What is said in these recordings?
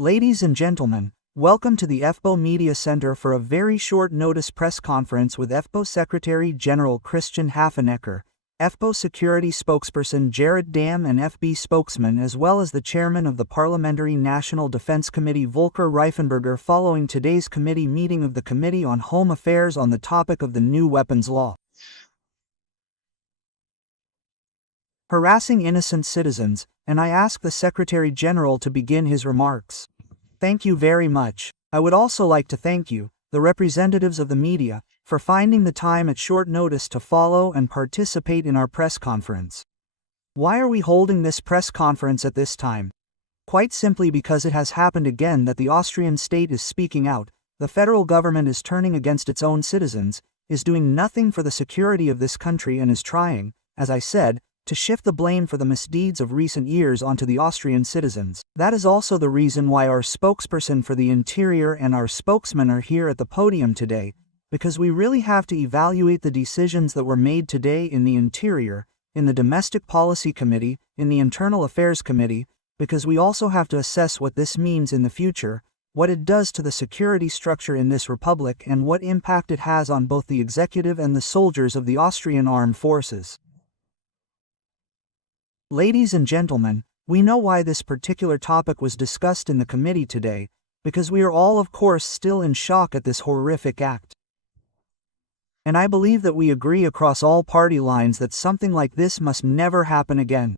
Ladies and gentlemen, welcome to the FPÖ Media Center for a very short notice press conference with FPÖ Secretary General Christian Hafenecker, FPÖ Security Spokesperson Denn and FB spokesman as well as the Chairman of the Parliamentary National Defense Committee Volker Reifenberger following today's committee meeting of the Committee on Home Affairs on the topic of the new weapons law. Harassing innocent citizens, and I ask the Secretary General to begin his remarks. Thank you very much. I would also like to thank you, the representatives of the media, for finding the time at short notice to follow and participate in our press conference. Why are we holding this press conference at this time? Quite simply because it has happened again that the Austrian state is speaking out, the federal government is turning against its own citizens, is doing nothing for the security of this country and is trying, as I said, to shift the blame for the misdeeds of recent years onto the Austrian citizens. That is also the reason why our spokesperson for the Interior and our spokesman are here at the podium today, because we really have to evaluate the decisions that were made today in the Interior, in the Domestic Policy Committee, in the Internal Affairs Committee, because we also have to assess what this means in the future, what it does to the security structure in this republic and what impact it has on both the executive and the soldiers of the Austrian armed forces. Ladies and gentlemen, we know why this particular topic was discussed in the committee today, because we are all of course still in shock at this horrific act. And I believe that we agree across all party lines that something like this must never happen again.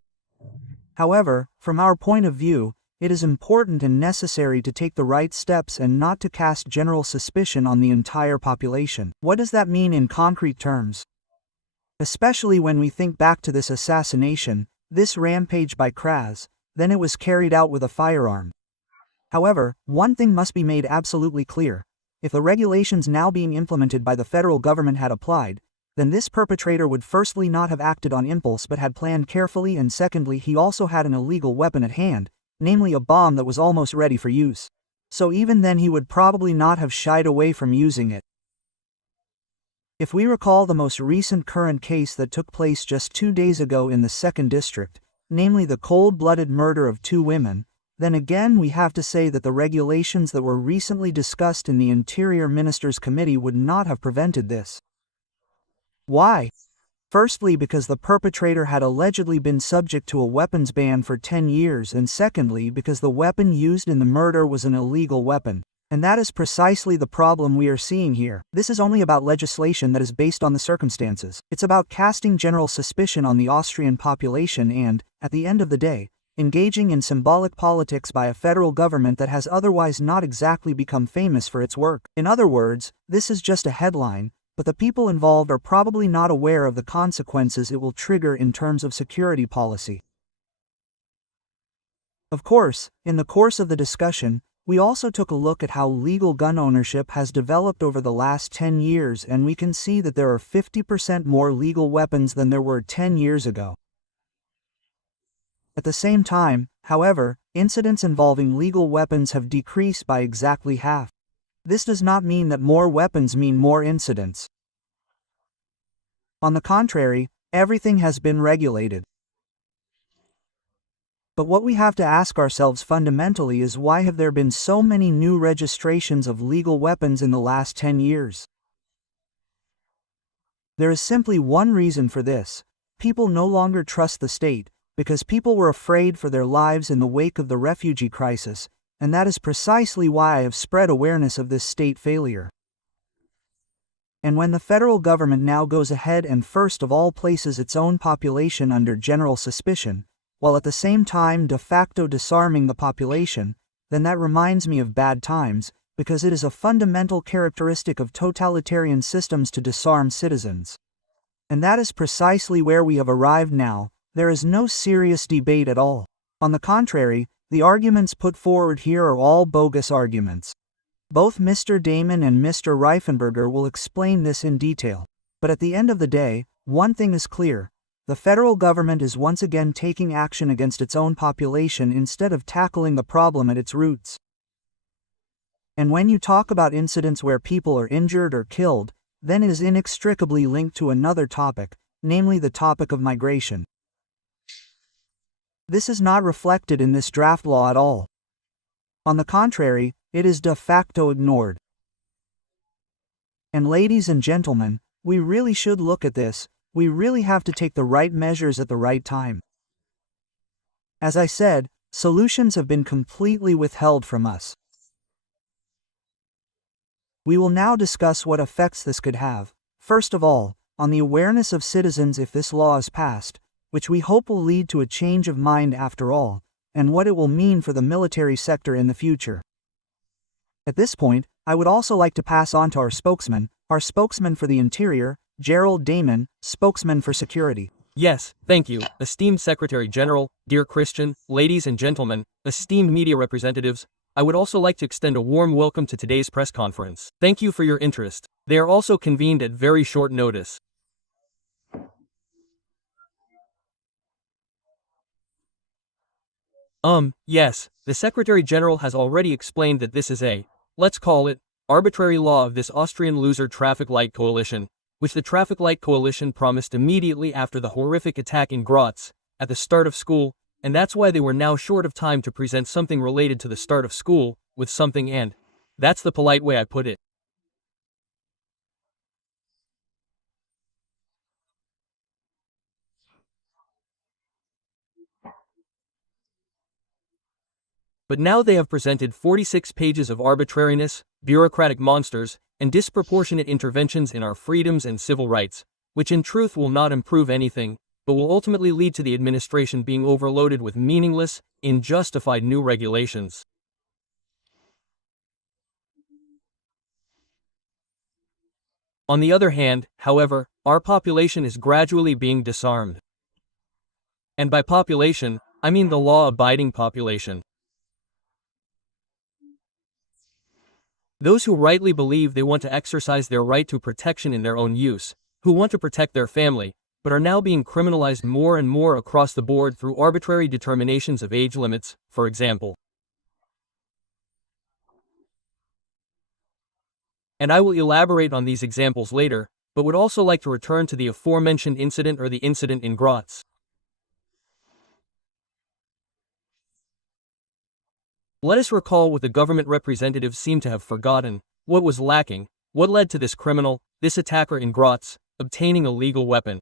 However, from our point of view, it is important and necessary to take the right steps and not to cast general suspicion on the entire population. What does that mean in concrete terms? Especially when we think back to this assassination, this rampage by Kras, then it was carried out with a firearm. However, one thing must be made absolutely clear. If the regulations now being implemented by the federal government had applied, then this perpetrator would firstly not have acted on impulse but had planned carefully, and secondly he also had an illegal weapon at hand, namely a bomb that was almost ready for use. So even then he would probably not have shied away from using it. If we recall the most recent current case that took place just 2 days ago in the 2nd District, namely the cold-blooded murder of 2 women, then again we have to say that the regulations that were recently discussed in the Interior Ministers' Committee would not have prevented this. Why? Firstly, because the perpetrator had allegedly been subject to a weapons ban for 10 years, and secondly, because the weapon used in the murder was an illegal weapon. And that is precisely the problem we are seeing here. This is only about legislation that is based on the circumstances. It's about casting general suspicion on the Austrian population and, at the end of the day, engaging in symbolic politics by a federal government that has otherwise not exactly become famous for its work. In other words, this is just a headline, but the people involved are probably not aware of the consequences it will trigger in terms of security policy. Of course, in the course of the discussion, we also took a look at how legal gun ownership has developed over the last 10 years, and we can see that there are 50% more legal weapons than there were 10 years ago. At the same time, however, incidents involving legal weapons have decreased by exactly half. This does not mean that more weapons mean more incidents. On the contrary, everything has been regulated. But what we have to ask ourselves fundamentally is, why have there been so many new registrations of legal weapons in the last 10 years? There is simply one reason for this. People no longer trust the state, because people were afraid for their lives in the wake of the refugee crisis, and that is precisely why I have spread awareness of this state failure. And when the federal government now goes ahead and first of all places its own population under general suspicion, while at the same time de facto disarming the population, then that reminds me of bad times, because it is a fundamental characteristic of totalitarian systems to disarm citizens. And that is precisely where we have arrived now. There is no serious debate at all. On the contrary, the arguments put forward here are all bogus arguments. Both Mr. Damon and Mr. Reifenberger will explain this in detail. But at the end of the day, one thing is clear. The federal government is once again taking action against its own population instead of tackling the problem at its roots. And when you talk about incidents where people are injured or killed, then it is inextricably linked to another topic, namely the topic of migration. This is not reflected in this draft law at all. On the contrary, it is de facto ignored. And ladies and gentlemen, we really should look at this. We really have to take the right measures at the right time. As I said, solutions have been completely withheld from us. We will now discuss what effects this could have. First of all, on the awareness of citizens if this law is passed, which we hope will lead to a change of mind after all, and what it will mean for the military sector in the future. At this point, I would also like to pass on to our spokesman for the Interior, Gerald Damon, spokesman for security. Yes, thank you, esteemed Secretary General, dear Christian, ladies and gentlemen, esteemed media representatives. I would also like to extend a warm welcome to today's press conference. Thank you for your interest. They are also convened at very short notice. Yes, the Secretary General has already explained that this is a, let's call it, arbitrary law of this Austrian loser traffic light coalition, which the traffic light coalition promised immediately after the horrific attack in Graz, at the start of school, and that's why they were now short of time to present something related to the start of school, with something and. That's the polite way I put it. But now they have presented 46 pages of arbitrariness, bureaucratic monsters, and disproportionate interventions in our freedoms and civil rights, which in truth will not improve anything, but will ultimately lead to the administration being overloaded with meaningless, unjustified new regulations. On the other hand, however, our population is gradually being disarmed. And by population, I mean the law-abiding population. Those who rightly believe they want to exercise their right to protection in their own use, who want to protect their family, but are now being criminalized more and more across the board through arbitrary determinations of age limits, for example. And I will elaborate on these examples later, but would also like to return to the aforementioned incident or the incident in Graz. Let us recall what the government representatives seem to have forgotten, what was lacking, what led to this criminal, this attacker in Graz, obtaining a legal weapon.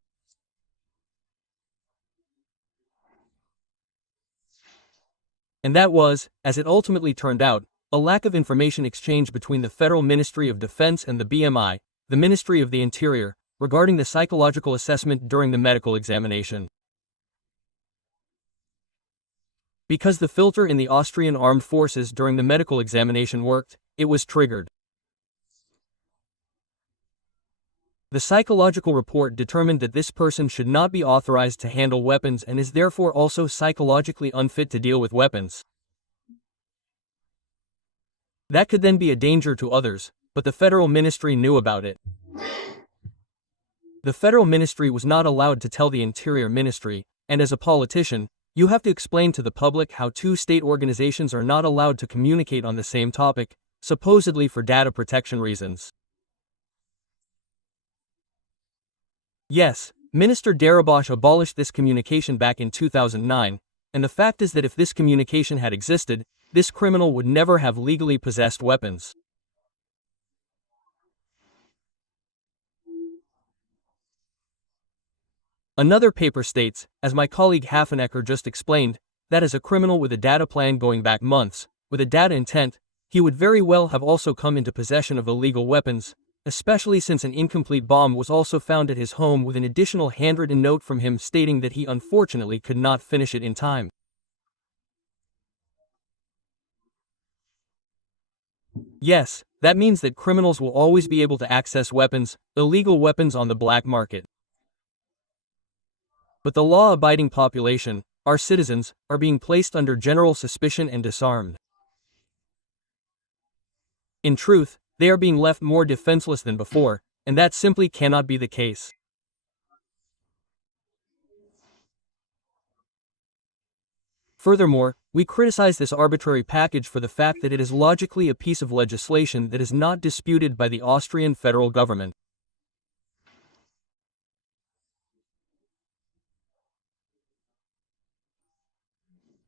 And that was, as it ultimately turned out, a lack of information exchange between the Federal Ministry of Defense and the BMI, the Ministry of the Interior, regarding the psychological assessment during the medical examination. Because the filter in the Austrian armed forces during the medical examination worked, it was triggered. The psychological report determined that this person should not be authorized to handle weapons and is therefore also psychologically unfit to deal with weapons. That could then be a danger to others, but the Federal Ministry knew about it. The Federal Ministry was not allowed to tell the Interior Ministry, and as a politician, you have to explain to the public how two state organizations are not allowed to communicate on the same topic, supposedly for data protection reasons. Yes, Minister Darabosh abolished this communication back in 2009, and the fact is that if this communication had existed, this criminal would never have legally possessed weapons. Another paper states, as my colleague Hafenecker just explained, that as a criminal with a data plan going back months, with a data intent, he would very well have also come into possession of illegal weapons, especially since an incomplete bomb was also found at his home with an additional handwritten note from him stating that he unfortunately could not finish it in time. Yes, that means that criminals will always be able to access weapons, illegal weapons on the black market. But the law-abiding population, our citizens, are being placed under general suspicion and disarmed. In truth, they are being left more defenseless than before, and that simply cannot be the case. Furthermore, we criticize this arbitrary package for the fact that it is logically a piece of legislation that is not disputed by the Austrian federal government.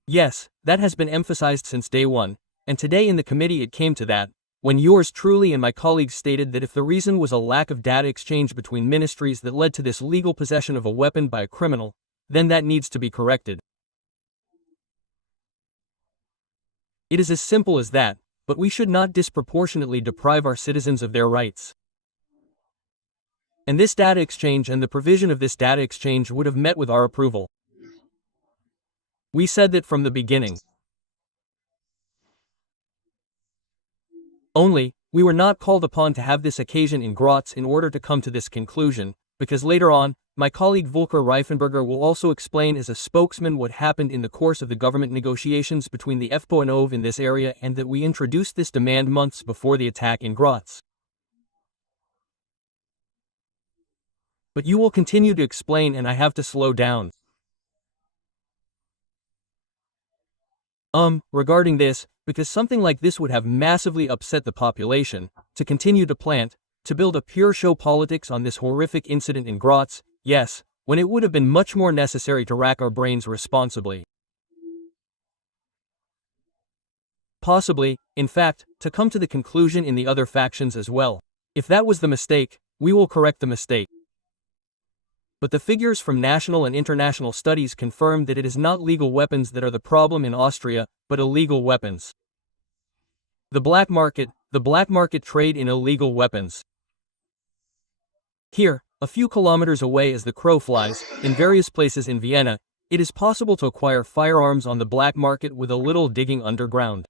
Yes, that has been emphasized since day one, and today in the committee it came to that, when yours truly and my colleagues stated that if the reason was a lack of data exchange between ministries that led to this legal possession of a weapon by a criminal, then that needs to be corrected. It is as simple as that, but we should not disproportionately deprive our citizens of their rights. And this data exchange and the provision of this data exchange would have met with our approval. We said that from the beginning. Only, we were not called upon to have this occasion in Graz in order to come to this conclusion, because later on, my colleague Volker Reifenberger will also explain as a spokesman what happened in the course of the government negotiations between the FPÖ and OV in this area and that we introduced this demand months before the attack in Graz. But you will continue to explain and I have to slow down. Regarding this, because something like this would have massively upset the population, to continue to plant, to build a pure show politics on this horrific incident in Graz, yes, when it would have been much more necessary to rack our brains responsibly. Possibly, in fact, to come to the conclusion in the other factions as well. If that was the mistake, we will correct the mistake. But the figures from national and international studies confirm that it is not legal weapons that are the problem in Austria, but illegal weapons. The black market trade in illegal weapons. Here, a few kilometers away as the crow flies, in various places in Vienna, it is possible to acquire firearms on the black market with a little digging underground.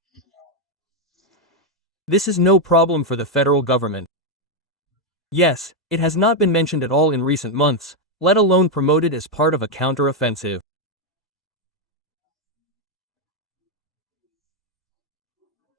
This is no problem for the federal government. Yes, it has not been mentioned at all in recent months, let alone promoted as part of a counter-offensive.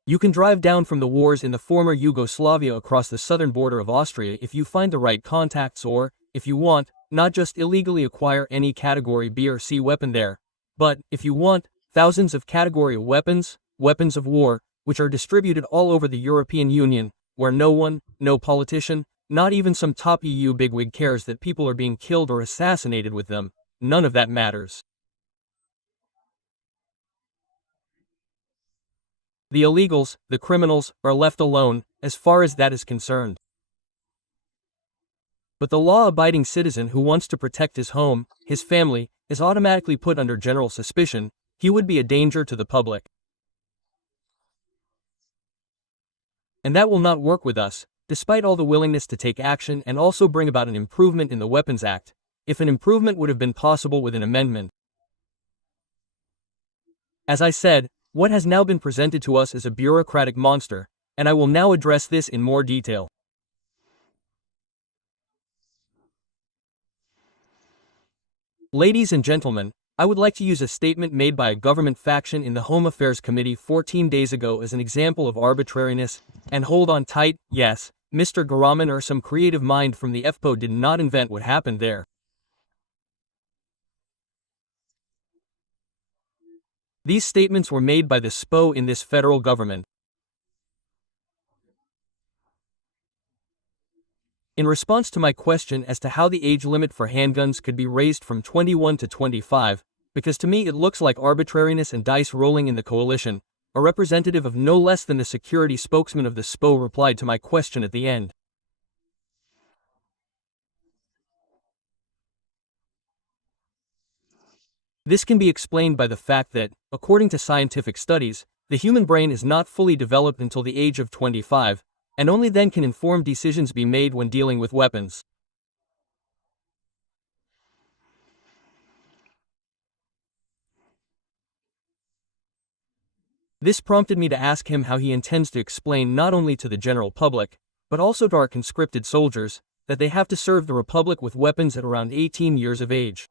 You can drive down from the wars in the former Yugoslavia across the southern border of Austria if you find the right contacts or, if you want, not just illegally acquire any category B or C weapon there, but, if you want, thousands of category weapons, weapons of war, which are distributed all over the European Union, where no one, no politician, not even some top EU bigwig cares that people are being killed or assassinated with them. None of that matters. The illegals, the criminals, are left alone, as far as that is concerned. But the law-abiding citizen who wants to protect his home, his family, is automatically put under general suspicion. He would be a danger to the public. And that will not work with us, despite all the willingness to take action and also bring about an improvement in the Weapons Act, if an improvement would have been possible with an amendment. As I said, what has now been presented to us is a bureaucratic monster, and I will now address this in more detail. Ladies and gentlemen, I would like to use a statement made by a government faction in the Home Affairs Committee 14 days ago as an example of arbitrariness, and hold on tight, yes, Mr. Garaman or some creative mind from the FPÖ did not invent what happened there. These statements were made by the SPÖ in this federal government. In response to my question as to how the age limit for handguns could be raised from 21 to 25, because to me it looks like arbitrariness and dice rolling in the coalition, a representative of no less than the security spokesman of the SPÖ replied to my question at the end. This can be explained by the fact that, according to scientific studies, the human brain is not fully developed until the age of 25, and only then can informed decisions be made when dealing with weapons. This prompted me to ask him how he intends to explain not only to the general public, but also to our conscripted soldiers, that they have to serve the Republic with weapons at around 18 years of age.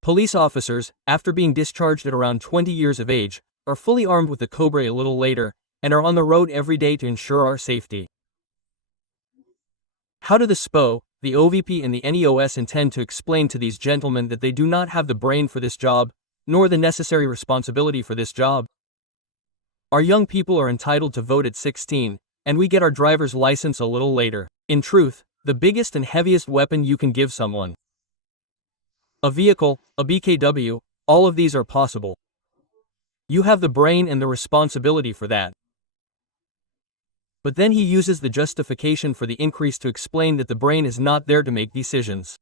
Police officers, after being discharged at around 20 years of age, are fully armed with the Cobra a little later, and are on the road every day to ensure our safety. How do the SPÖ, the OVP and the NEOS intend to explain to these gentlemen that they do not have the brain for this job, nor the necessary responsibility for this job? Our young people are entitled to vote at 16, and we get our driver's license a little later. In truth, the biggest and heaviest weapon you can give someone. A vehicle, a BKW, All of these are possible. You have the brain and the responsibility for that. But then he uses the justification for the increase to explain that the brain is not there to make decisions.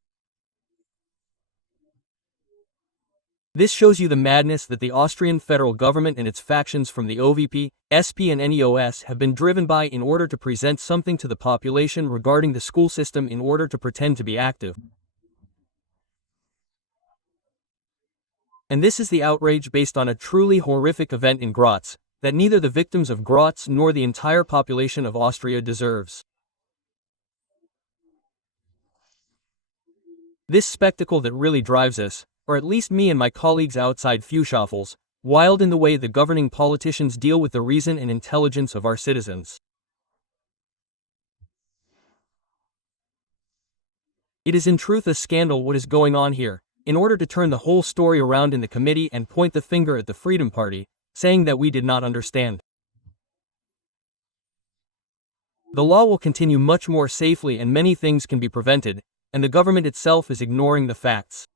This shows you the madness that the Austrian federal government and its factions from the OVP, SP and NEOS have been driven by in order to present something to the population regarding the school system in order to pretend to be active. And this is the outrage based on a truly horrific event in Graz, that neither the victims of Graz nor the entire population of Austria deserves. This spectacle that really drives us, or at least me and my colleagues outside Fußschaffels, wild in the way the governing politicians deal with the reason and intelligence of our citizens. It is in truth a scandal what is going on here, in order to turn the whole story around in the committee and point the finger at the Freedom Party, saying that we did not understand. The law will continue much more safely and many things can be prevented, and the government itself is ignoring the facts.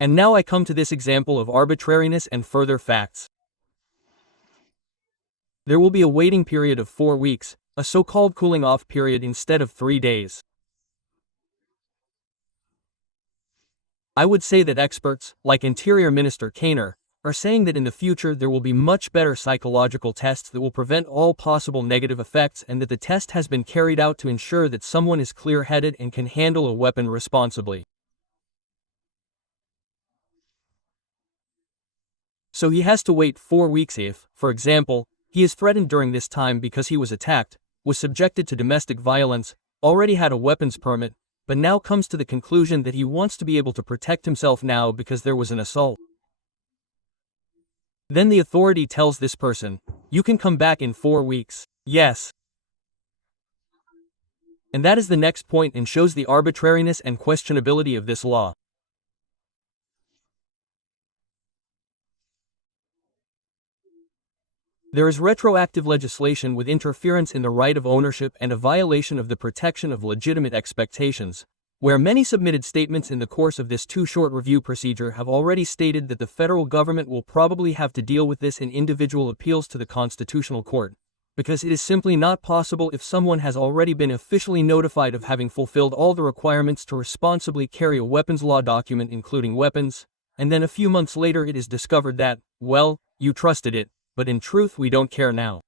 And now I come to this example of arbitrariness and further facts. There will be a waiting period of 4 weeks, a so-called cooling-off period instead of 3 days. I would say that experts, like Interior Minister Kahner, are saying that in the future there will be much better psychological tests that will prevent all possible negative effects and that the test has been carried out to ensure that someone is clear-headed and can handle a weapon responsibly. So he has to wait 4 weeks if, for example, he is threatened during this time because he was attacked, was subjected to domestic violence, already had a weapons permit, but now comes to the conclusion that he wants to be able to protect himself now because there was an assault. Then the authority tells this person, you can come back in 4 weeks. Yes. And that is the next point and shows the arbitrariness and questionability of this law. There is retroactive legislation with interference in the right of ownership and a violation of the protection of legitimate expectations, where many submitted statements in the course of this too-short review procedure have already stated that the federal government will probably have to deal with this in individual appeals to the Constitutional Court, because it is simply not possible if someone has already been officially notified of having fulfilled all the requirements to responsibly carry a weapons law document including weapons, and then a few months later it is discovered that, well, you trusted it, but in truth we don't care now.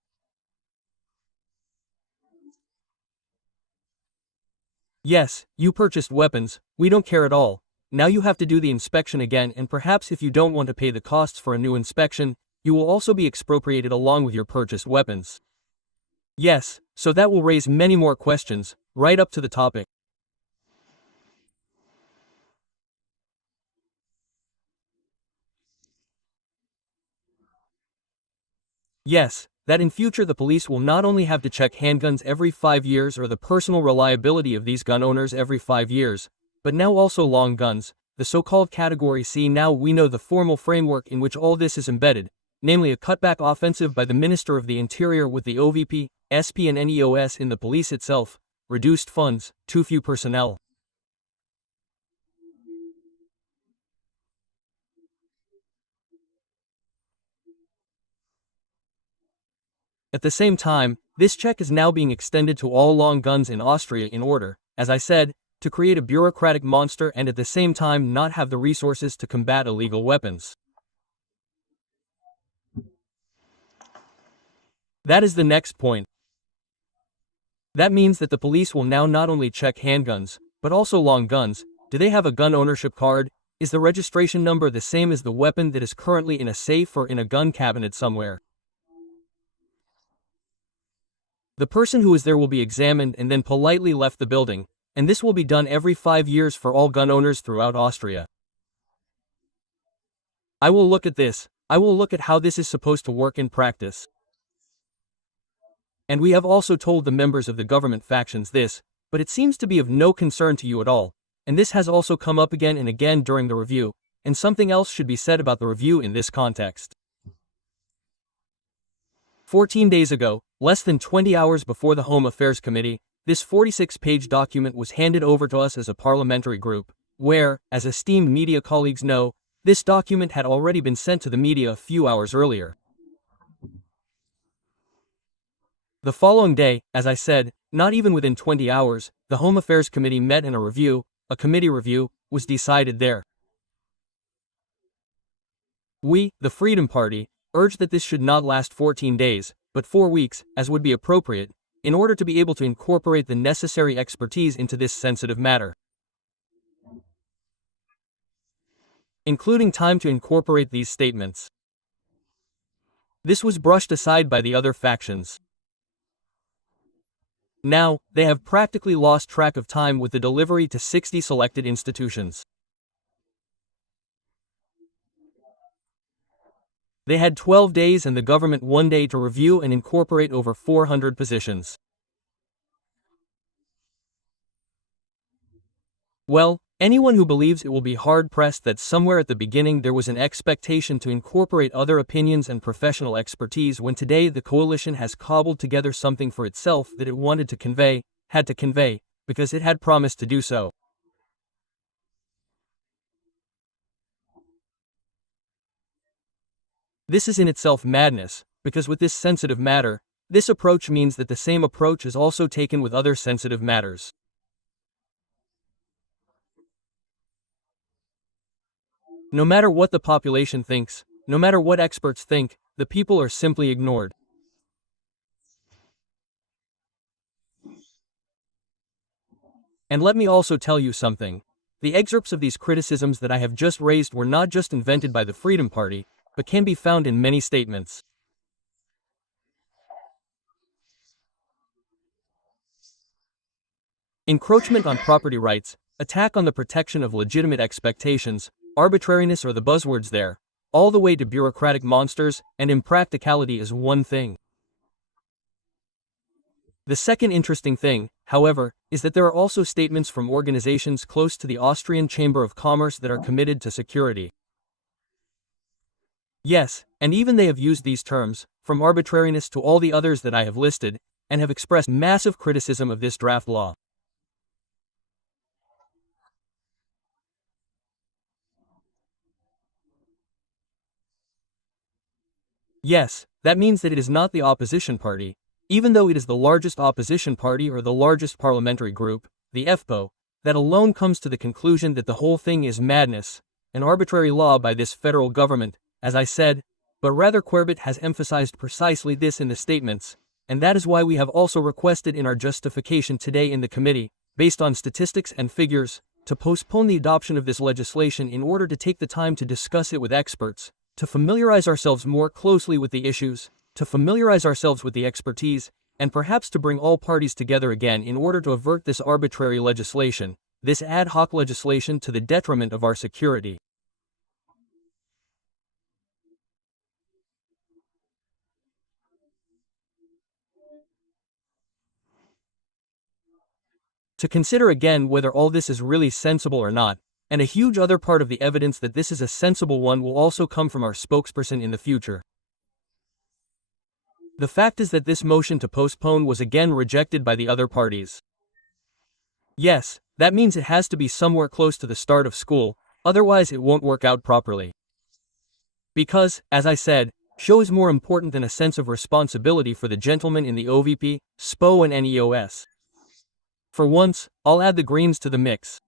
Yes, you purchased weapons, we don't care at all. Now you have to do the inspection again and perhaps if you don't want to pay the costs for a new inspection, you will also be expropriated along with your purchased weapons. Yes, so that will raise many more questions, right up to the topic. Yes, that in future the police will not only have to check handguns every 5 years or the personal reliability of these gun owners every 5 years, but now also long guns, the so-called Category C. Now we know the formal framework in which all this is embedded, namely a cutback offensive by the Minister of the Interior with the OVP, SP and NEOS in the police itself, reduced funds, too few personnel. At the same time, this check is now being extended to all long guns in Austria in order, as I said, to create a bureaucratic monster and at the same time not have the resources to combat illegal weapons. That is the next point. That means that the police will now not only check handguns, but also long guns. Do they have a gun ownership card? Is the registration number the same as the weapon that is currently in a safe or in a gun cabinet somewhere? The person who is there will be examined and then politely left the building, and this will be done every 5 years for all gun owners throughout Austria. I will look at this, I will look at how this is supposed to work in practice. And we have also told the members of the government factions this, but it seems to be of no concern to you at all, and this has also come up again and again during the review, and something else should be said about the review in this context. 14 days ago, less than 20 hours before the Home Affairs Committee, this 46-page document was handed over to us as a parliamentary group, where, as esteemed media colleagues know, This document had already been sent to the media a few hours earlier. The following day, as I said, not even within 20 hours, the Home Affairs Committee met and a committee review, was decided there. We, the Freedom Party, urged that this should not last 14 days, but 4 weeks, as would be appropriate, in order to be able to incorporate the necessary expertise into this sensitive matter, including time to incorporate these statements. This was brushed aside by the other factions. Now, they have practically lost track of time with the delivery to 60 selected institutions. They had 12 days and the government 1 day to review and incorporate over 400 positions. Well, anyone who believes it will be hard-pressed that somewhere at the beginning there was an expectation to incorporate other opinions and professional expertise when today the coalition has cobbled together something for itself that it wanted to convey, had to convey, because it had promised to do so. This is in itself madness, because with this sensitive matter, this approach means that the same approach is also taken with other sensitive matters. No matter what the population thinks, no matter what experts think, the people are simply ignored. And let me also tell you something. The excerpts of these criticisms that I have just raised were not just invented by the Freedom Party, but can be found in many statements. Encroachment on property rights, attack on the protection of legitimate expectations, arbitrariness are the buzzwords there, all the way to bureaucratic monsters, and impracticality is one thing. The second interesting thing, however, is that there are also statements from organizations close to the Austrian Chamber of Commerce that are committed to security. Yes, and even they have used these terms, from arbitrariness to all the others that I have listed, and have expressed massive criticism of this draft law. Yes, that means that it is not the opposition party, even though it is the largest opposition party or the largest parliamentary group, the FPÖ, that alone comes to the conclusion that the whole thing is madness, an arbitrary law by this federal government, as I said, but rather Corbett has emphasized precisely this in the statements, and that is why we have also requested in our justification today in the committee, based on statistics and figures, to postpone the adoption of this legislation in order to take the time to discuss it with experts, to familiarize ourselves more closely with the issues, to familiarize ourselves with the expertise, and perhaps to bring all parties together again in order to avert this arbitrary legislation, this ad hoc legislation to the detriment of our security. To consider again whether all this is really sensible or not, and a huge other part of the evidence that this is a sensible one will also come from our spokesperson in the future. The fact is that this motion to postpone was again rejected by the other parties. Yes, that means it has to be somewhere close to the start of school, otherwise it won't work out properly. Because, as I said, show is more important than a sense of responsibility for the gentlemen in the OVP, SPÖ and NEOS. For once, I'll add the Greens to the mix.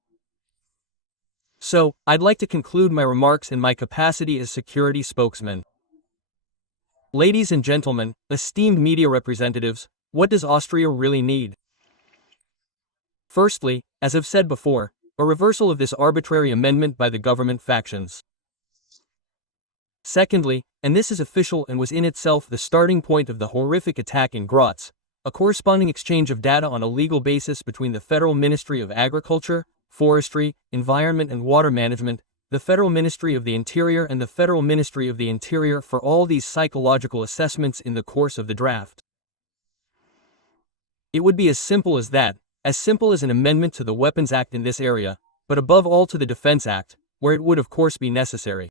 So, I'd like to conclude my remarks in my capacity as security spokesman. Ladies and gentlemen, esteemed media representatives, what does Austria really need? Firstly, as I've said before, a reversal of this arbitrary amendment by the government factions. Secondly, and this is official and was in itself the starting point of the horrific attack in Graz, a corresponding exchange of data on a legal basis between the Federal Ministry of Agriculture, Forestry, Environment and Water Management, the Federal Ministry of the Interior and the Federal Ministry of the Interior for all these psychological assessments in the course of the draft. It would be as simple as that, as simple as an amendment to the Weapons Act in this area, but above all to the Defense Act, where it would of course be necessary.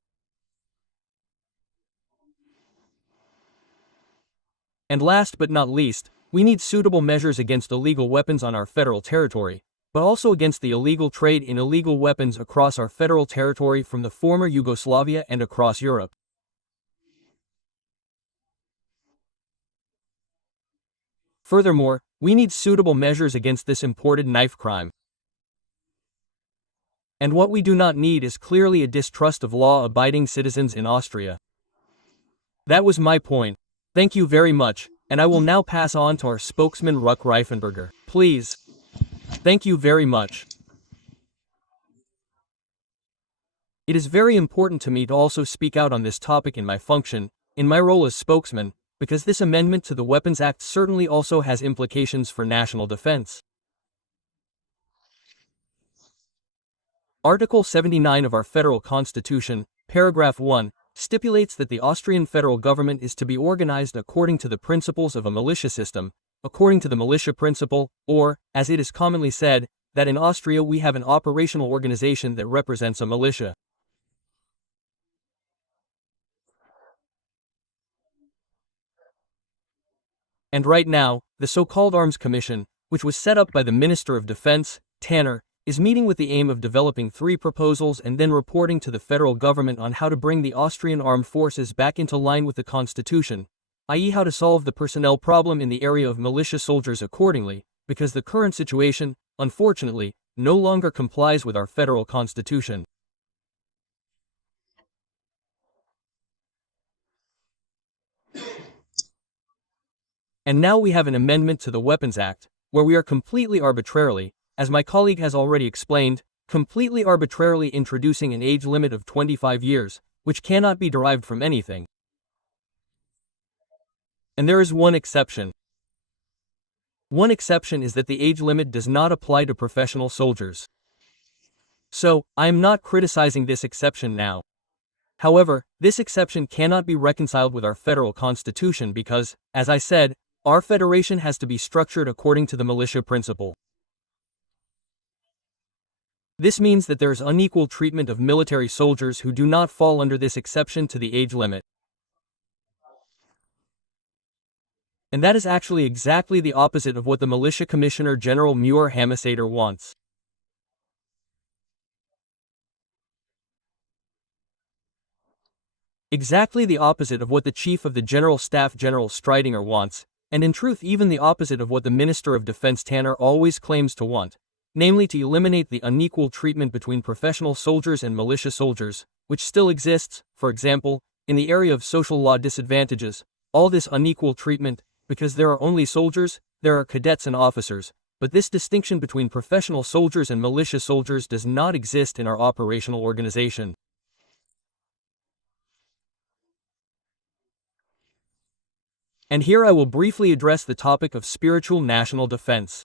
And last but not least, we need suitable measures against illegal weapons on our federal territory, but also against the illegal trade in illegal weapons across our federal territory from the former Yugoslavia and across Europe. Furthermore, we need suitable measures against this imported knife crime. And what we do not need is clearly a distrust of law-abiding citizens in Austria. That was my point. Thank you very much, and I will now pass on to our spokesman Ruck Reifenberger. Please. Thank you very much. It is very important to me to also speak out on this topic in my function, in my role as spokesman, because this amendment to the Weapons Act certainly also has implications for national defense. Article 79 of our federal constitution, paragraph 1, stipulates that the Austrian federal government is to be organized according to the principles of a militia system, according to the militia principle, or, as it is commonly said, that in Austria we have an operational organization that represents a militia. And right now, the so-called Arms Commission, which was set up by the Minister of Defense, Tanner, is meeting with the aim of developing 3 proposals and then reporting to the federal government on how to bring the Austrian armed forces back into line with the constitution, i.e. how to solve the personnel problem in the area of militia soldiers accordingly, because the current situation, unfortunately, no longer complies with our federal constitution. And now we have an amendment to the Weapons Act, where we are completely arbitrarily, as my colleague has already explained, completely arbitrarily introducing an age limit of 25 years, which cannot be derived from anything. And there is one exception. One exception is that the age limit does not apply to professional soldiers. So, I am not criticizing this exception now. However, this exception cannot be reconciled with our federal constitution because, as I said, our federation has to be structured according to the militia principle. This means that there is unequal treatment of military soldiers who do not fall under this exception to the age limit. And that is actually exactly the opposite of what the Militia Commissioner General Merh Hafenecker wants. Exactly the opposite of what the Chief of the General Staff General Streidinger wants, and in truth even the opposite of what the Minister of Defense Tanner always claims to want, namely to eliminate the unequal treatment between professional soldiers and militia soldiers, which still exists, for example, in the area of social law disadvantages. All this unequal treatment, because there are only soldiers, there are cadets and officers, but this distinction between professional soldiers and militia soldiers does not exist in our operational organization. And here I will briefly address the topic of spiritual national defense.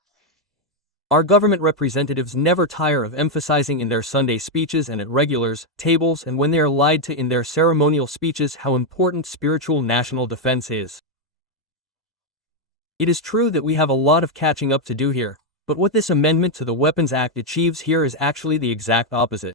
Our government representatives never tire of emphasizing in their Sunday speeches and at regulars, tables, and when they are lied to in their ceremonial speeches how important spiritual national defense is. It is true that we have a lot of catching up to do here, but what this amendment to the Weapons Act achieves here is actually the exact opposite.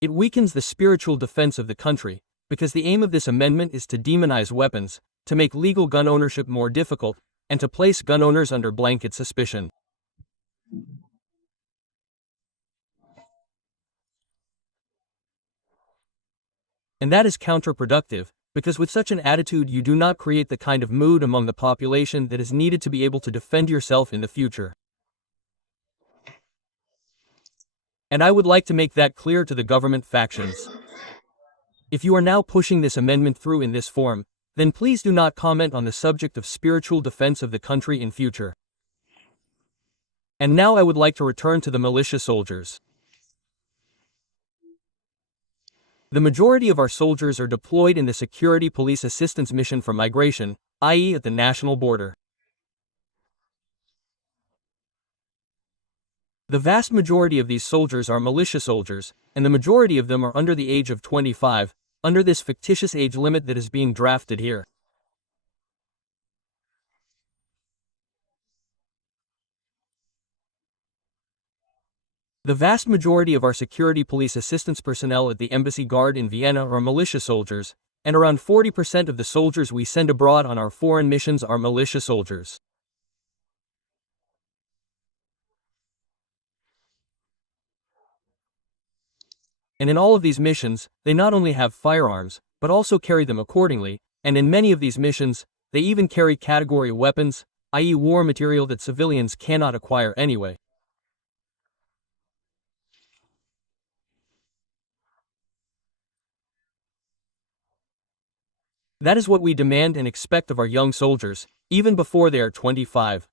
It weakens the spiritual defense of the country, because the aim of this amendment is to demonize weapons, to make legal gun ownership more difficult, and to place gun owners under blanket suspicion. And that is counterproductive, because with such an attitude you do not create the kind of mood among the population that is needed to be able to defend yourself in the future. And I would like to make that clear to the government factions. If you are now pushing this amendment through in this form, then please do not comment on the subject of spiritual defense of the country in future. And now I would like to return to the militia soldiers. The majority of our soldiers are deployed in the Security Police Assistance Mission for Migration, i.e. at the national border. The vast majority of these soldiers are militia soldiers, and the majority of them are under the age of 25, under this fictitious age limit that is being drafted here. The vast majority of our security police assistance personnel at the Embassy Guard in Vienna are militia soldiers, and around 40% of the soldiers we send abroad on our foreign missions are militia soldiers. And in all of these missions, they not only have firearms, but also carry them accordingly, and in many of these missions, they even carry category weapons, i.e. war material that civilians cannot acquire anyway. That is what we demand and expect of our young soldiers, even before they are 25.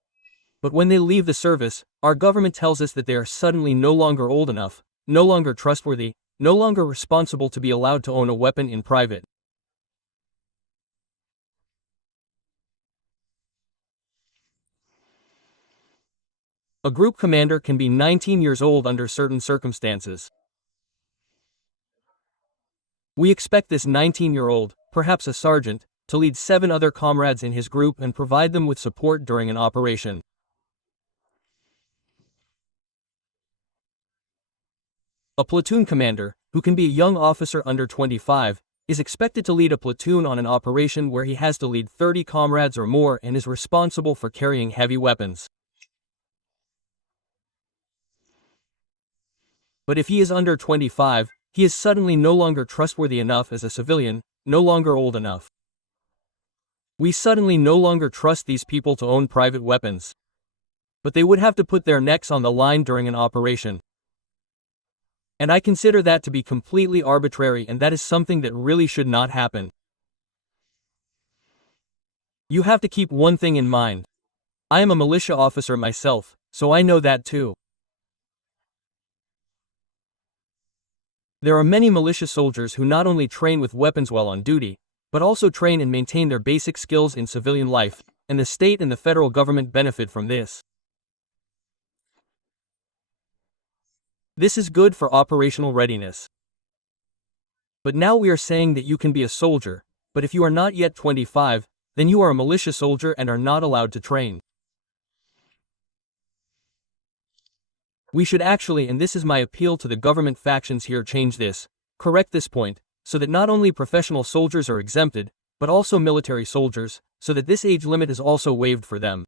But when they leave the service, our government tells us that they are suddenly no longer old enough, no longer trustworthy, no longer responsible to be allowed to own a weapon in private. A group commander can be 19 years old under certain circumstances. We expect this 19-year-old, perhaps a sergeant, to lead 7 other comrades in his group and provide them with support during an operation. A platoon commander, who can be a young officer under 25, is expected to lead a platoon on an operation where he has to lead 30 comrades or more and is responsible for carrying heavy weapons. But if he is under 25, he is suddenly no longer trustworthy enough as a civilian, no longer old enough. We suddenly no longer trust these people to own private weapons. But they would have to put their necks on the line during an operation. And I consider that to be completely arbitrary, and that is something that really should not happen. You have to keep one thing in mind. I am a militia officer myself, so I know that too. There are many militia soldiers who not only train with weapons while on duty, but also train and maintain their basic skills in civilian life, and the state and the federal government benefit from this. This is good for operational readiness. But now we are saying that you can be a soldier, but if you are not yet 25, then you are a militia soldier and are not allowed to train. We should actually, and this is my appeal to the government factions here, change this, correct this point, so that not only professional soldiers are exempted, but also military soldiers, so that this age limit is also waived for them.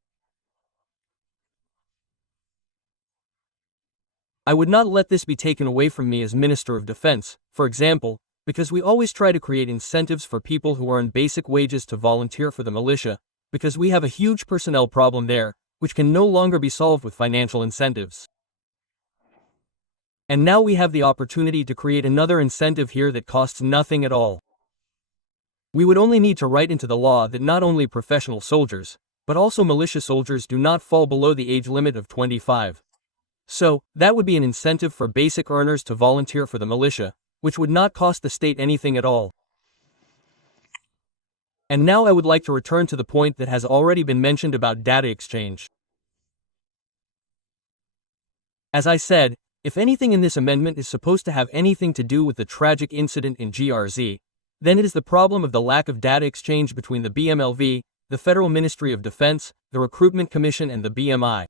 I would not let this be taken away from me as Minister of Defense, for example, because we always try to create incentives for people who earn basic wages to volunteer for the militia, because we have a huge personnel problem there, which can no longer be solved with financial incentives. And now we have the opportunity to create another incentive here that costs nothing at all. We would only need to write into the law that not only professional soldiers, but also militia soldiers do not fall below the age limit of 25. So, that would be an incentive for basic earners to volunteer for the militia, which would not cost the state anything at all. And now I would like to return to the point that has already been mentioned about data exchange. As I said, if anything in this amendment is supposed to have anything to do with the tragic incident in GRZ, then it is the problem of the lack of data exchange between the BMLV, the Federal Ministry of Defense, the Recruitment Commission and the BMI.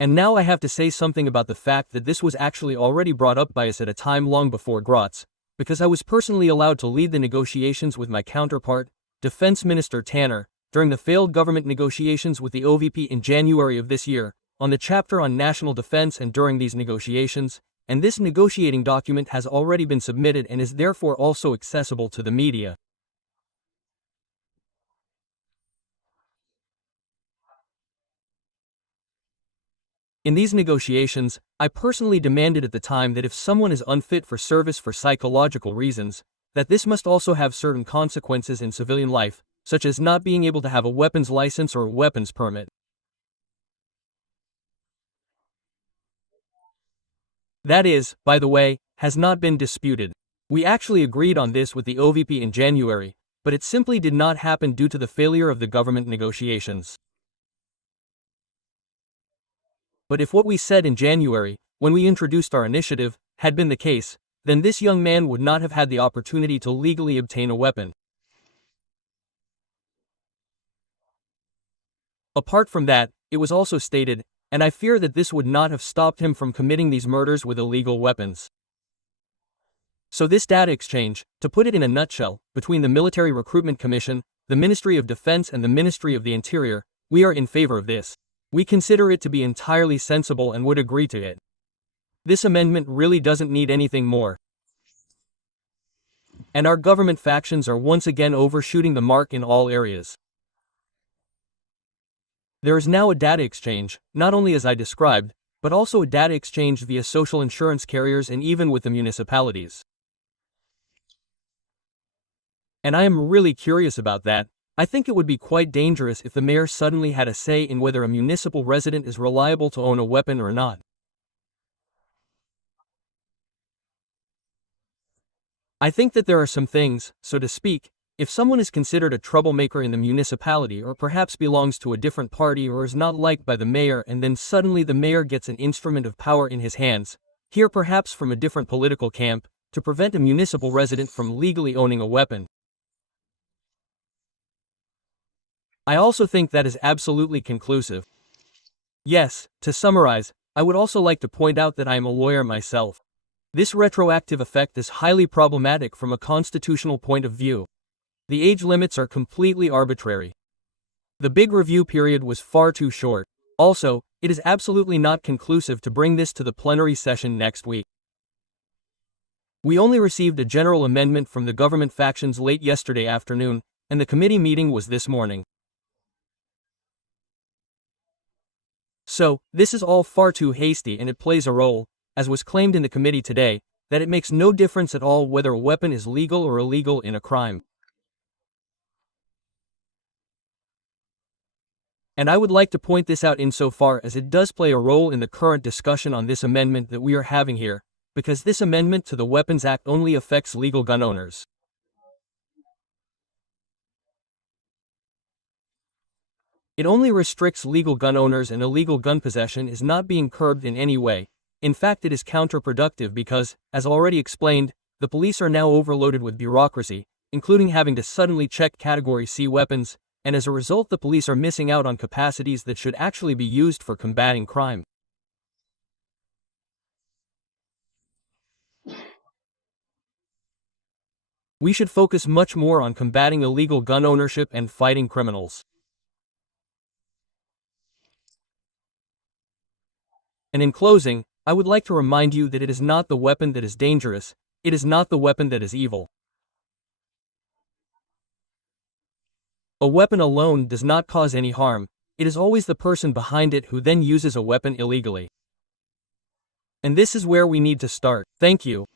And now I have to say something about the fact that this was actually already brought up by us at a time long before Graz, because I was personally allowed to lead the negotiations with my counterpart, Defense Minister Tanner, during the failed government negotiations with the OVP in January of this year, on the chapter on national defense, and during these negotiations, and this negotiating document has already been submitted and is therefore also accessible to the media. In these negotiations, I personally demanded at the time that if someone is unfit for service for psychological reasons, that this must also have certain consequences in civilian life, such as not being able to have a weapons license or a weapons permit. That is, by the way, has not been disputed. We actually agreed on this with the OVP in January, but it simply did not happen due to the failure of the government negotiations. But if what we said in January, when we introduced our initiative, had been the case, then this young man would not have had the opportunity to legally obtain a weapon. Apart from that, it was also stated, and I fear that this would not have stopped him from committing these murders with illegal weapons. So this data exchange, to put it in a nutshell, between the Military Recruitment Commission, the Ministry of Defense and the Ministry of the Interior, we are in favor of this. We consider it to be entirely sensible and would agree to it. This amendment really doesn't need anything more. And our government factions are once again overshooting the mark in all areas. There is now a data exchange, not only as I described, but also a data exchange via social insurance carriers and even with the municipalities. And I am really curious about that. I think it would be quite dangerous if the mayor suddenly had a say in whether a municipal resident is reliable to own a weapon or not. I think that there are some things, so to speak, if someone is considered a troublemaker in the municipality or perhaps belongs to a different party or is not liked by the mayor and then suddenly the mayor gets an instrument of power in his hands, here perhaps from a different political camp, to prevent a municipal resident from legally owning a weapon. I also think that is absolutely conclusive. Yes, to summarize, I would also like to point out that I am a lawyer myself. This retroactive effect is highly problematic from a constitutional point of view. The age limits are completely arbitrary. The big review period was far too short. Also, it is absolutely not conclusive to bring this to the plenary session next week. We only received a general amendment from the government factions late yesterday afternoon, and the committee meeting was this morning. So, this is all far too hasty and it plays a role, as was claimed in the committee today, that it makes no difference at all whether a weapon is legal or illegal in a crime. And I would like to point this out insofar as it does play a role in the current discussion on this amendment that we are having here, because this amendment to the Weapons Act only affects legal gun owners. It only restricts legal gun owners, and illegal gun possession is not being curbed in any way. In fact, it is counterproductive because, as already explained, the police are now overloaded with bureaucracy, including having to suddenly check Category C weapons, and as a result the police are missing out on capacities that should actually be used for combating crime. We should focus much more on combating illegal gun ownership and fighting criminals. And in closing, I would like to remind you that it is not the weapon that is dangerous, it is not the weapon that is evil. A weapon alone does not cause any harm, it is always the person behind it who then uses a weapon illegally. And this is where we need to start. Thank you.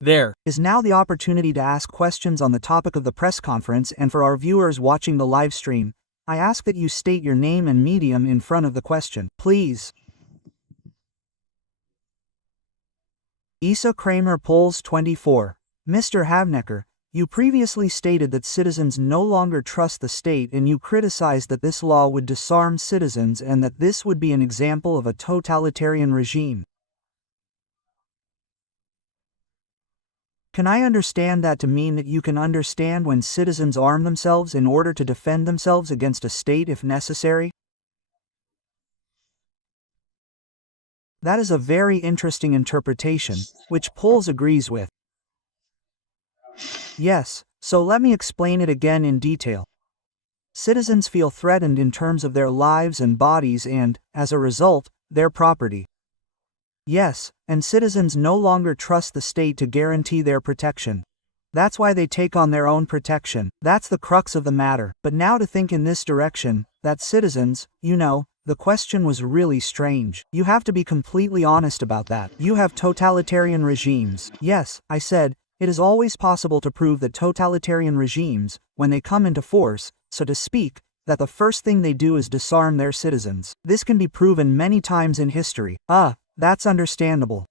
There is now the opportunity to ask questions on the topic of the press conference, and for our viewers watching the live stream, I ask that you state your name and medium in front of the question, please. Isa Kramer polls 24. Mr. Hafenecker, you previously stated that citizens no longer trust the state, and you criticized that this law would disarm citizens and that this would be an example of a totalitarian regime. Can I understand that to mean that you can understand when citizens arm themselves in order to defend themselves against a state if necessary? That is a very interesting interpretation, which Polls agrees with. Yes, so let me explain it again in detail. Citizens feel threatened in terms of their lives and bodies and, as a result, their property. Yes, and citizens no longer trust the state to guarantee their protection. That's why they take on their own protection. That's the crux of the matter. But now to think in this direction, that citizens, the question was really strange. You have to be completely honest about that. You have totalitarian regimes. Yes, I said, it is always possible to prove that totalitarian regimes, when they come into force, so to speak, that the first thing they do is disarm their citizens. This can be proven many times in history. That's understandable.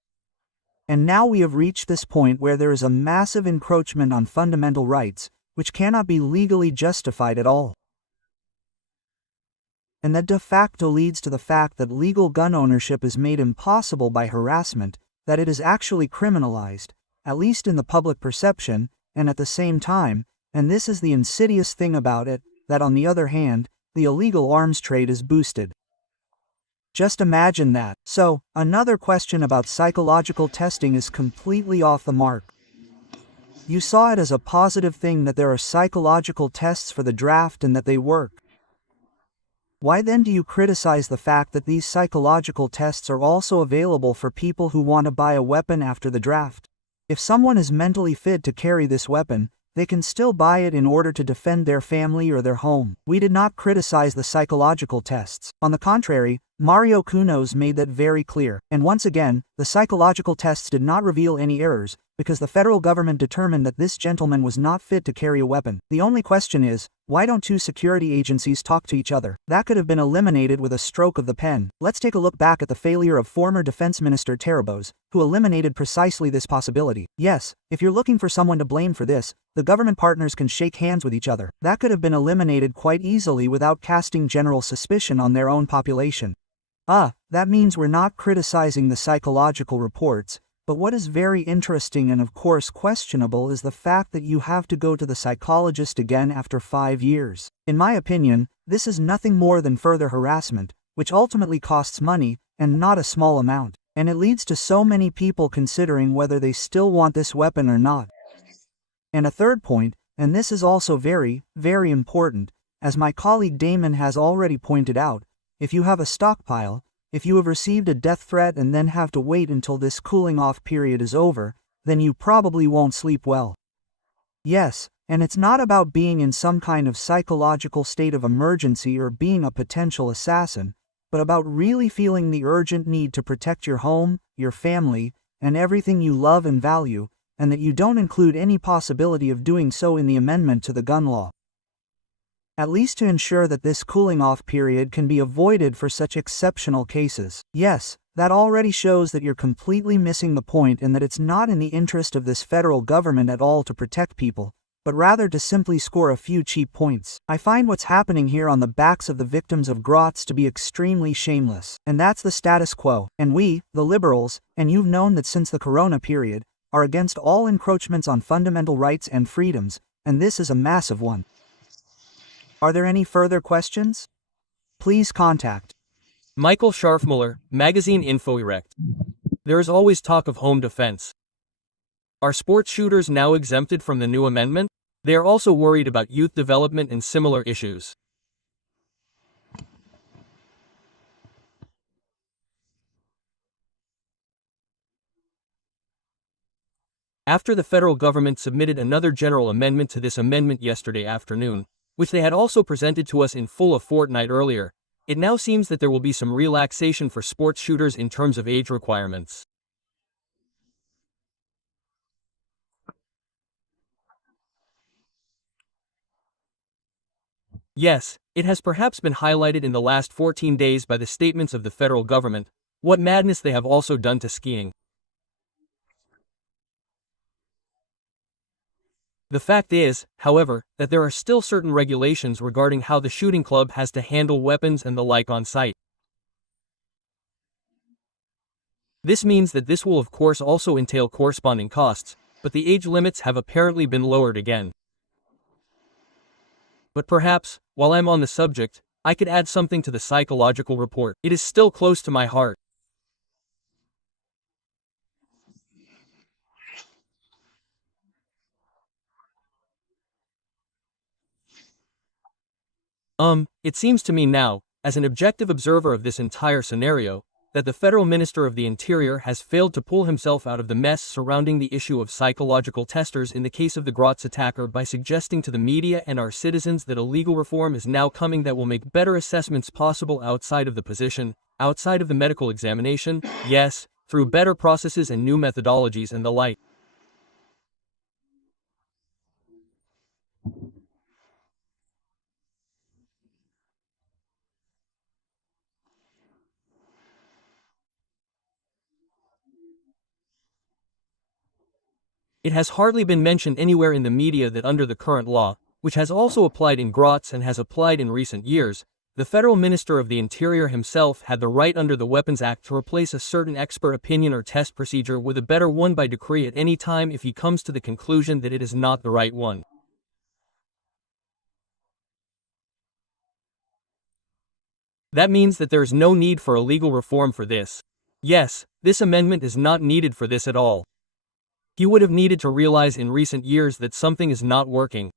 And now we have reached this point where there is a massive encroachment on fundamental rights, which cannot be legally justified at all. And that de facto leads to the fact that legal gun ownership is made impossible by harassment, that it is actually criminalized, at least in the public perception, and at the same time, and this is the insidious thing about it, that on the other hand, the illegal arms trade is boosted. Just imagine that. So, another question about psychological testing is completely off the mark. You saw it as a positive thing that there are psychological tests for the draft and that they work. Why then do you criticize the fact that these psychological tests are also available for people who want to buy a weapon after the draft? If someone is mentally fit to carry this weapon, they can still buy it in order to defend their family or their home. We did not criticize the psychological tests. On the contrary, Mario Cunos made that very clear. And once again, the psychological tests did not reveal any errors, because the federal government determined that this gentleman was not fit to carry a weapon. The only question is, why don't two security agencies talk to each other? That could have been eliminated with a stroke of the pen. Let's take a look back at the failure of former Defense Minister Terabos, who eliminated precisely this possibility. Yes, if you're looking for someone to blame for this, the government partners can shake hands with each other. That could have been eliminated quite easily without casting general suspicion on their own population. That means we're not criticizing the psychological reports, but what is very interesting and of course questionable is the fact that you have to go to the psychologist again after 5 years. In my opinion, this is nothing more than further harassment, which ultimately costs money, and not a small amount. And it leads to so many people considering whether they still want this weapon or not. And a third point, and this is also very, very important, as my colleague Damon has already pointed out, if you have a stockpile, if you have received a death threat and then have to wait until this cooling off period is over, then you probably won't sleep well. Yes, and it's not about being in some kind of psychological state of emergency or being a potential assassin, but about really feeling the urgent need to protect your home, your family, and everything you love and value, and that you don't include any possibility of doing so in the amendment to the gun law. At least to ensure that this cooling off period can be avoided for such exceptional cases. Yes, that already shows that you're completely missing the point and that it's not in the interest of this federal government at all to protect people, but rather to simply score a few cheap points. I find what's happening here on the backs of the victims of Grots to be extremely shameless. And that's the status quo. And we, the liberals, and you've known that since the Corona period, are against all encroachments on fundamental rights and freedoms, and this is a massive one. Are there any further questions? Please contact Michael Scharfmuller, Magazine Info Erect. There is always talk of home defense. Are sports shooters now exempted from the new amendment? They are also worried about youth development and similar issues. After the federal government submitted another general amendment to this amendment yesterday afternoon, which they had also presented to us in full a fortnight earlier, it now seems that there will be some relaxation for sports shooters in terms of age requirements. Yes, it has perhaps been highlighted in the last 14 days by the statements of the federal government, what madness they have also done to skiing. The fact is, however, that there are still certain regulations regarding how the shooting club has to handle weapons and the like on site. This means that this will of course also entail corresponding costs, but the age limits have apparently been lowered again. But perhaps, while I'm on the subject, I could add something to the psychological report. It is still close to my heart. It seems to me now, as an objective observer of this entire scenario, that the federal minister of the Interior has failed to pull himself out of the mess surrounding the issue of psychological testers in the case of the Grots attacker by suggesting to the media and our citizens that a legal reform is now coming that will make better assessments possible outside of the position, outside of the medical examination, yes, through better processes and new methodologies and the like. It has hardly been mentioned anywhere in the media that under the current law, which has also applied in Grots and has applied in recent years, the federal minister of the Interior himself had the right under the Weapons Act to replace a certain expert opinion or test procedure with a better one by decree at any time if he comes to the conclusion that it is not the right one. That means that there is no need for a legal reform for this. Yes, this amendment is not needed for this at all. He would have needed to realize in recent years that something is not working.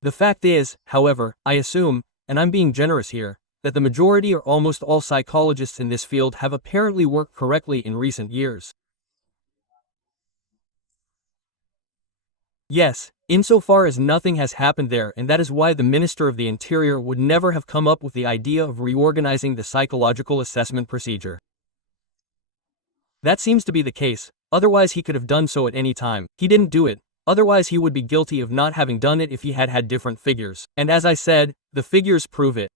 The fact is, however, I assume, and I'm being generous here, that the majority or almost all psychologists in this field have apparently worked correctly in recent years. Yes, insofar as nothing has happened there, and that is why the Minister of the Interior would never have come up with the idea of reorganizing the psychological assessment procedure. That seems to be the case, otherwise he could have done so at any time. He didn't do it, otherwise he would be guilty of not having done it if he had had different figures. And as I said, the figures prove it.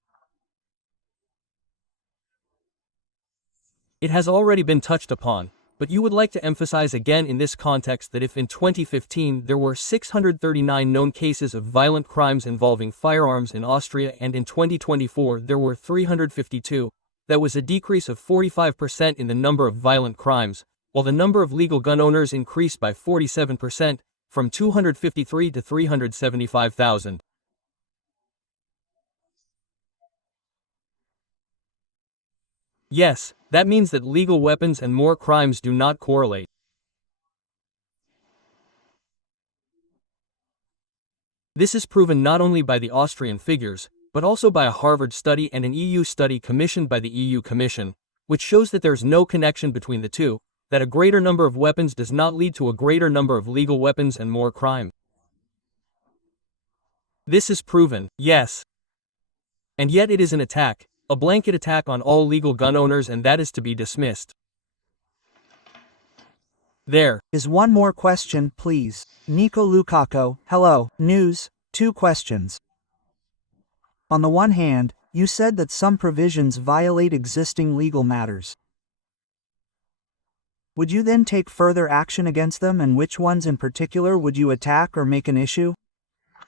It has already been touched upon, but you would like to emphasize again in this context that if in 2015 there were 639 known cases of violent crimes involving firearms in Austria and in 2024 there were 352, that was a decrease of 45% in the number of violent crimes, while the number of legal gun owners increased by 47%, from 253 to 375,000. Yes, that means that legal weapons and more crimes do not correlate. This is proven not only by the Austrian figures, but also by a Harvard study and an EU study commissioned by the EU Commission, which shows that there's no connection between the two, that a greater number of weapons does not lead to a greater number of legal weapons and more crime. This is proven, yes. And yet it is an attack, a blanket attack on all legal gun owners, and that is to be dismissed. There is one more question, please. Nico Lukako, hello, news, 2 questions. On the one hand, you said that some provisions violate existing legal matters. Would you then take further action against them, and which ones in particular would you attack or make an issue?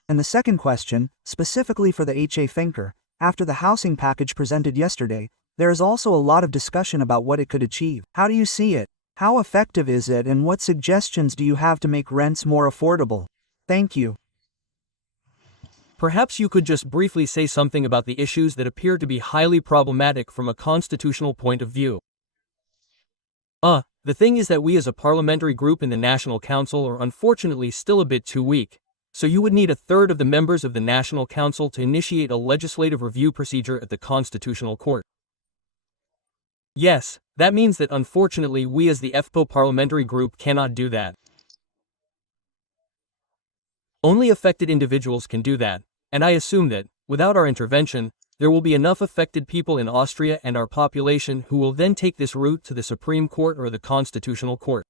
And the second question, specifically for the HA thinker, after the housing package presented yesterday, there is also a lot of discussion about what it could achieve. How do you see it? How effective is it, and what suggestions do you have to make rents more affordable? Thank you. Perhaps you could just briefly say something about the issues that appear to be highly problematic from a constitutional point of view. The thing is that we as a parliamentary group in the National Council are unfortunately still a bit too weak, so you would need a third of the members of the National Council to initiate a legislative review procedure at the Constitutional Court. Yes, that means that unfortunately we as the FPÖ parliamentary group cannot do that. Only affected individuals can do that, and I assume that, without our intervention, there will be enough affected people in Austria and our population who will then take this route to the Supreme Court or the Constitutional Court.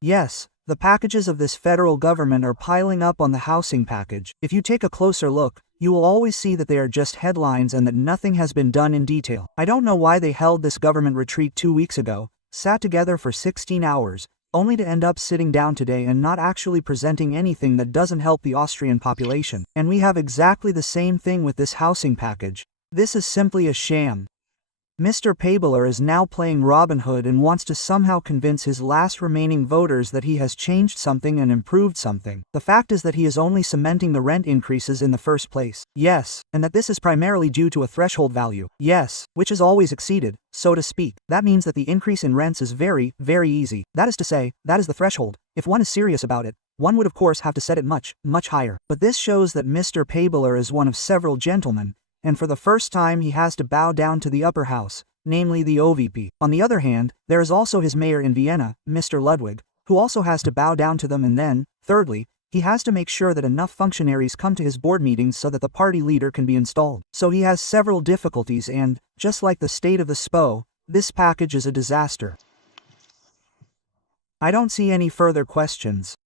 Yes, the packages of this federal government are piling up on the housing package. If you take a closer look, you will always see that they are just headlines and that nothing has been done in detail. I don't know why they held this government retreat 2 weeks ago, sat together for 16 hours, only to end up sitting down today and not actually presenting anything that doesn't help the Austrian population. And we have exactly the same thing with this housing package. This is simply a sham. Mr. Pabler is now playing Robin Hood and wants to somehow convince his last remaining voters that he has changed something and improved something. The fact is that he is only cementing the rent increases in the first place. Yes, and that this is primarily due to a threshold value. Yes, which is always exceeded, so to speak. That means that the increase in rents is very, very easy. That is to say, that is the threshold. If one is serious about it, one would of course have to set it much, much higher. But this shows that Mr. Pabler is one of several gentlemen, and for the first time he has to bow down to the upper house, namely the OVP. On the other hand, there is also his mayor in Vienna, Mr. Ludwig, who also has to bow down to them, and then, thirdly, he has to make sure that enough functionaries come to his board meetings so that the party leader can be installed. So he has several difficulties, and, just like the state of the SPÖ, this package is a disaster. I don't see any further questions.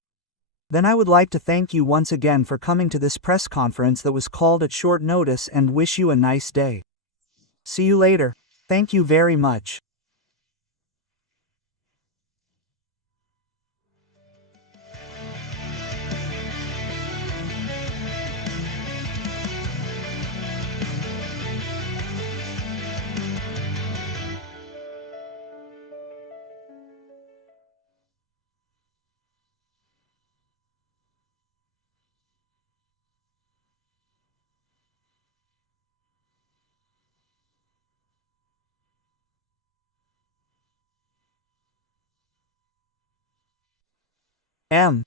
Then I would like to thank you once again for coming to this press conference that was called at short notice and wish you a nice day. See you later. Thank you very much. M.